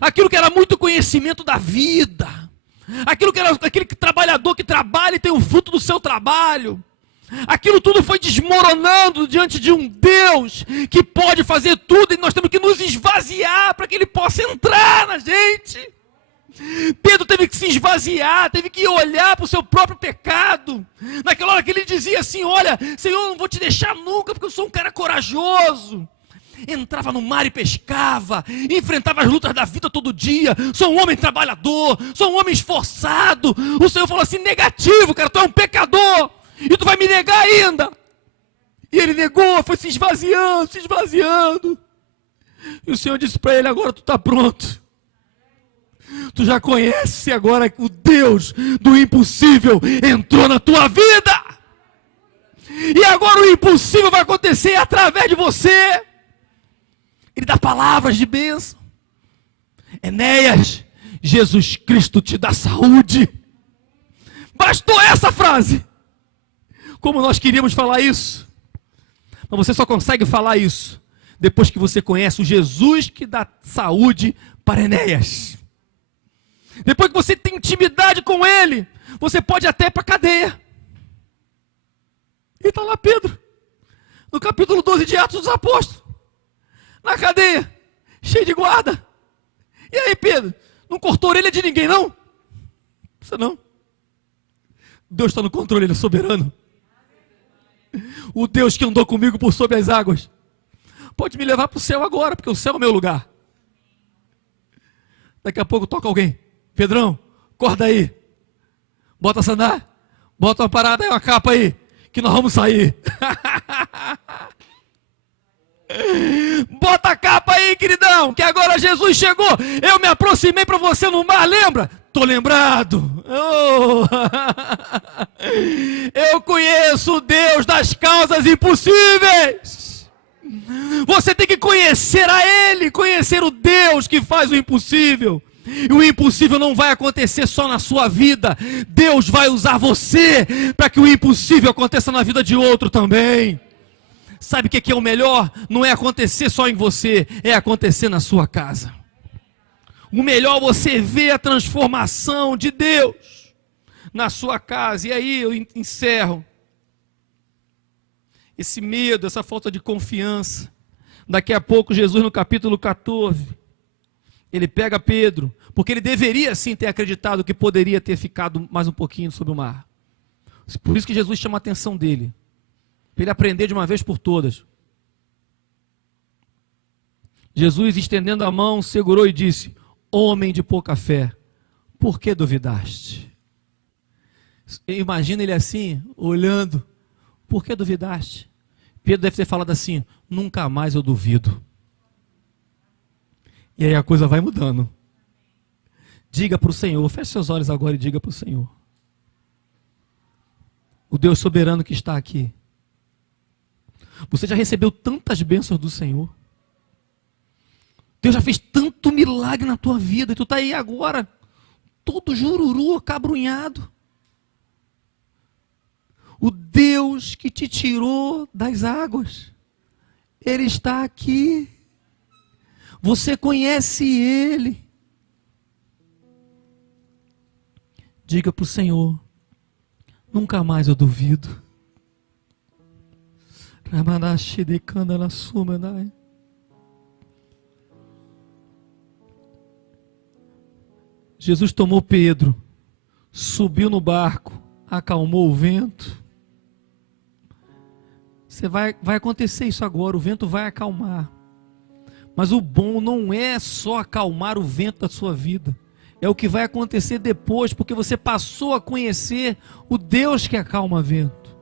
aquilo que era muito conhecimento da vida, aquilo que era aquele trabalhador que trabalha e tem o fruto do seu trabalho, aquilo tudo foi desmoronando diante de um Deus que pode fazer tudo, e nós temos que nos esvaziar para que Ele possa entrar na gente. Pedro teve que se esvaziar, teve que olhar para o seu próprio pecado. Naquela hora que ele dizia assim: olha, Senhor, eu não vou te deixar nunca, porque eu sou um cara corajoso. Entrava no mar e pescava, enfrentava as lutas da vida todo dia. Sou um homem trabalhador, sou um homem esforçado. O Senhor falou assim: negativo, cara, tu é um pecador e tu vai me negar ainda. E ele negou, foi se esvaziando, se esvaziando. E o Senhor disse para ele: agora tu está pronto. Tu já conhece agora o Deus do impossível entrou na tua vida. E agora o impossível vai acontecer através de você. Ele dá palavras de bênção. Enéas, Jesus Cristo te dá saúde. Bastou essa frase. Como nós queríamos falar isso. Mas você só consegue falar isso depois que você conhece o Jesus que dá saúde para Enéas. Depois que você tem intimidade com ele, você pode ir até para a cadeia. E está lá Pedro, no capítulo 12 de Atos dos Apóstolos, na cadeia, cheio de guarda. E aí, Pedro, não cortou a orelha de ninguém, não? Você não. Deus está no controle, Ele é soberano. O Deus que andou comigo por sobre as águas pode me levar para o céu agora, porque o céu é o meu lugar. Daqui a pouco toca alguém: Pedrão, acorda aí, bota a sandália, bota uma parada aí, uma capa aí, que nós vamos sair. Bota a capa aí, queridão, que agora Jesus chegou. Eu me aproximei para você no mar, lembra? Tô lembrado. Oh. Eu conheço o Deus das causas impossíveis. Você tem que conhecer a Ele, conhecer o Deus que faz o impossível. E o impossível não vai acontecer só na sua vida. Deus vai usar você para que o impossível aconteça na vida de outro também. sabe o que é o melhor? Não é acontecer só em você, é acontecer na sua casa. O melhor é você ver a transformação de Deus na sua casa. E aí eu encerro. Esse medo, essa falta de confiança. Daqui a pouco Jesus no capítulo 14, ele pega Pedro, porque ele deveria sim ter acreditado que poderia ter ficado mais um pouquinho sobre o mar. Por isso que Jesus chama a atenção dele, para ele aprender de uma vez por todas. Jesus, estendendo a mão, segurou e disse: homem de pouca fé, por que duvidaste? Imagina ele assim, olhando, por que duvidaste? Pedro deve ter falado assim: nunca mais eu duvido. E aí a coisa vai mudando. Diga para o Senhor, feche seus olhos agora e diga para o Senhor. O Deus soberano que está aqui. Você já recebeu tantas bênçãos do Senhor. Deus já fez tanto milagre na tua vida. E tu está aí agora, todo jururu, acabrunhado. O Deus que te tirou das águas, Ele está aqui. Você conhece Ele. Diga para o Senhor: nunca mais eu duvido. Jesus tomou Pedro, subiu no barco, acalmou o vento. Vai acontecer isso agora, o vento vai acalmar. Mas o bom não é só acalmar o vento da sua vida, é o que vai acontecer depois, porque você passou a conhecer o Deus que acalma vento.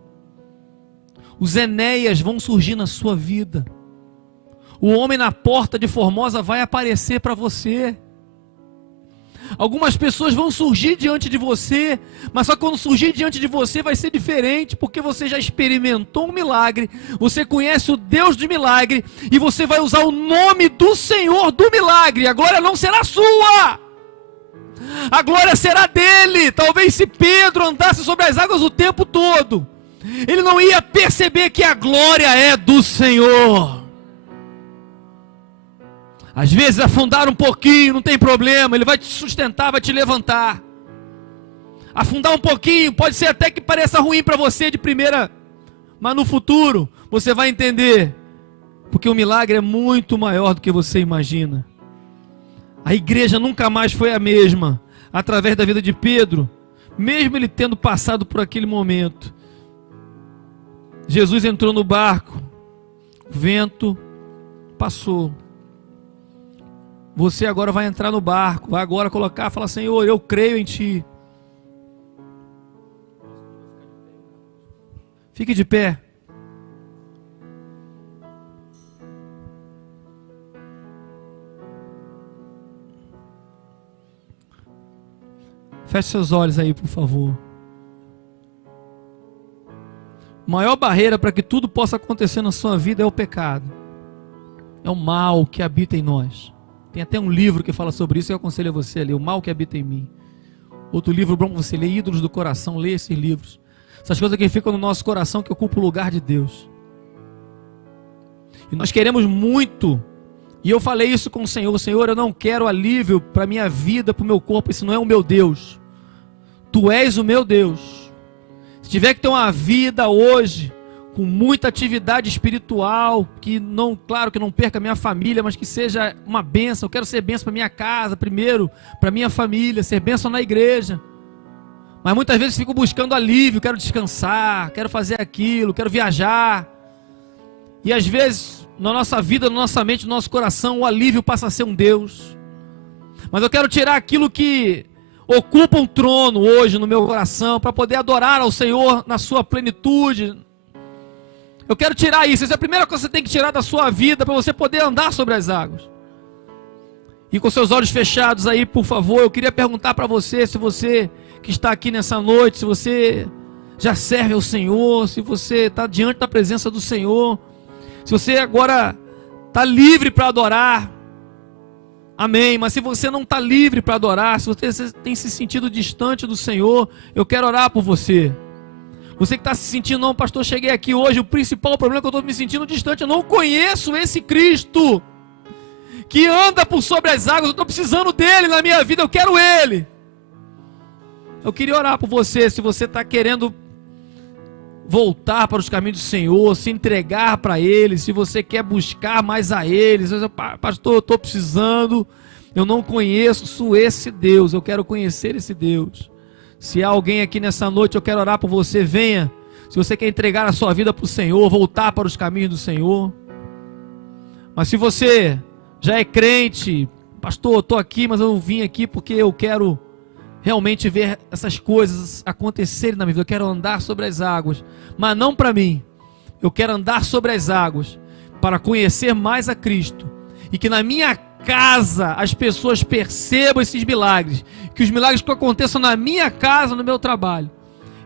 Os Enéas vão surgir na sua vida. O homem na porta de Formosa vai aparecer para você. Algumas pessoas vão surgir diante de você, mas só quando surgir diante de você vai ser diferente, porque você já experimentou um milagre, você conhece o Deus de milagre, e você vai usar o nome do Senhor do milagre. A glória não será sua, a glória será dele. Talvez se Pedro andasse sobre as águas o tempo todo, ele não ia perceber que a glória é do Senhor. Às vezes afundar um pouquinho, não tem problema, Ele vai te sustentar, vai te levantar. Afundar um pouquinho, pode ser até que pareça ruim para você de primeira, mas no futuro você vai entender, porque o milagre é muito maior do que você imagina. A igreja nunca mais foi a mesma, através da vida de Pedro, mesmo ele tendo passado por aquele momento. Jesus entrou no barco, o vento passou. Você agora vai entrar no barco, vai agora colocar, falar: Senhor, eu creio em Ti. Fique de pé. Feche seus olhos aí, por favor. A maior barreira para que tudo possa acontecer na sua vida é o pecado. É o mal que habita em nós. Tem até um livro que fala sobre isso, eu aconselho a você a ler, O Mal que Habita em Mim. Outro livro bom para você ler, Ídolos do Coração, lê esses livros. Essas coisas que ficam no nosso coração, que ocupam o lugar de Deus. E nós queremos muito, e eu falei isso com o Senhor: Senhor, eu não quero alívio para a minha vida, para o meu corpo, esse não é o meu Deus. Tu és o meu Deus. Se tiver que ter uma vida hoje, com muita atividade espiritual, que não, claro que não perca a minha família, mas que seja uma bênção. Eu quero ser bênção para minha casa primeiro, para minha família, ser bênção na igreja. Mas muitas vezes fico buscando alívio, quero descansar, quero fazer aquilo, quero viajar. E às vezes, na nossa vida, na nossa mente, no nosso coração, o alívio passa a ser um Deus. Mas eu quero tirar aquilo que ocupa um trono hoje no meu coração, para poder adorar ao Senhor na sua plenitude. Eu quero tirar isso. Essa é a primeira coisa que você tem que tirar da sua vida, para você poder andar sobre as águas. E com seus olhos fechados aí, por favor, eu queria perguntar para você, se você que está aqui nessa noite, se você já serve ao Senhor, se você está diante da presença do Senhor, se você agora está livre para adorar, amém. Mas se você não está livre para adorar, se você tem se sentido distante do Senhor, eu quero orar por você. Você que está se sentindo, não, pastor, cheguei aqui hoje, o principal problema é que eu estou me sentindo distante, eu não conheço esse Cristo que anda por sobre as águas, eu estou precisando dele na minha vida, eu quero ele. Eu queria orar por você, se você está querendo voltar para os caminhos do Senhor, se entregar para ele, se você quer buscar mais a ele, se você, pastor, eu estou precisando, eu não conheço esse Deus, eu quero conhecer esse Deus. Se há alguém aqui nessa noite, eu quero orar por você, venha. Se você quer entregar a sua vida para o Senhor, voltar para os caminhos do Senhor. Mas se você já é crente, pastor, eu estou aqui, mas eu vim aqui porque eu quero realmente ver essas coisas acontecerem na minha vida, eu quero andar sobre as águas, mas não para mim, eu quero andar sobre as águas para conhecer mais a Cristo, e que na minha casa as pessoas percebam esses milagres, que os milagres que aconteçam na minha casa, no meu trabalho.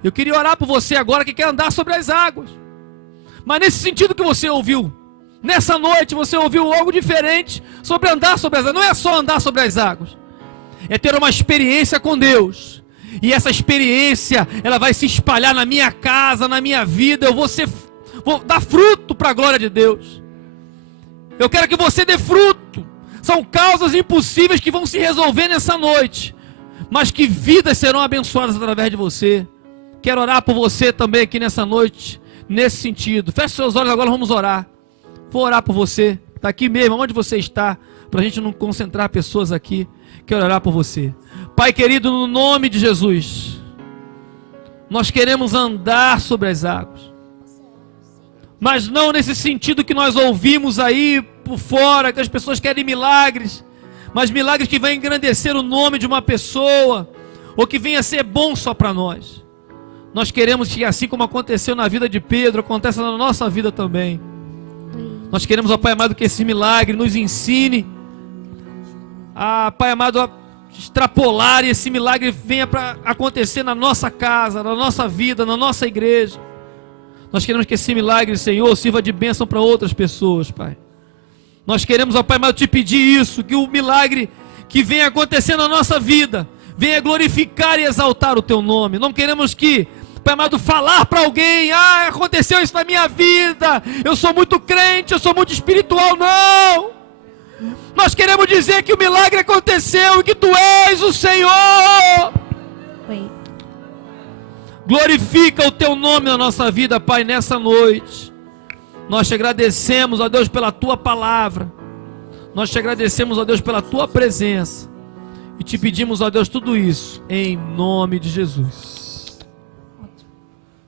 Eu queria orar por você agora que quer andar sobre as águas, mas nesse sentido que você ouviu, nessa noite você ouviu algo diferente sobre andar sobre as águas. Não é só andar sobre as águas, é ter uma experiência com Deus, e essa experiência ela vai se espalhar na minha casa, na minha vida. Eu vou dar fruto para a glória de Deus. Eu quero que você dê fruto. São causas impossíveis que vão se resolver nessa noite, mas que vidas serão abençoadas através de você. Quero orar por você também aqui nessa noite, nesse sentido. Feche seus olhos agora, vamos orar. Vou orar por você, está aqui mesmo, onde você está, para a gente não concentrar pessoas aqui. Quero orar por você. Pai querido, no nome de Jesus, nós queremos andar sobre as águas, mas não nesse sentido que nós ouvimos aí por fora, que as pessoas querem milagres, mas milagres que venham engrandecer o nome de uma pessoa, ou que venha ser bom só para nós. Nós queremos que, assim como aconteceu na vida de Pedro, aconteça na nossa vida também. Nós queremos, ó Pai amado, que esse milagre nos ensine Pai amado, a extrapolar, e esse milagre venha para acontecer na nossa casa, na nossa vida, na nossa igreja. Nós queremos que esse milagre, Senhor, sirva de bênção para outras pessoas, Pai. Nós queremos, ó Pai amado, te pedir isso, que o milagre que venha acontecer na nossa vida venha glorificar e exaltar o Teu nome. Não queremos que, Pai amado, falar para alguém: aconteceu isso na minha vida, eu sou muito crente, eu sou muito espiritual. Não! Nós queremos dizer que o milagre aconteceu e que Tu és o Senhor. Oi. Glorifica o Teu nome na nossa vida, Pai, nessa noite. Nós te agradecemos, ó Deus, pela Tua palavra. Nós te agradecemos, ó Deus, pela Tua presença. E te pedimos, ó Deus, tudo isso em nome de Jesus.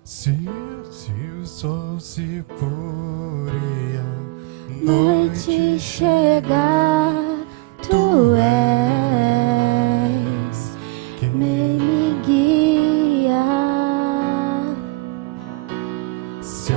Se o sol se pôr e a Noite chegar, Tu és quem me guia. se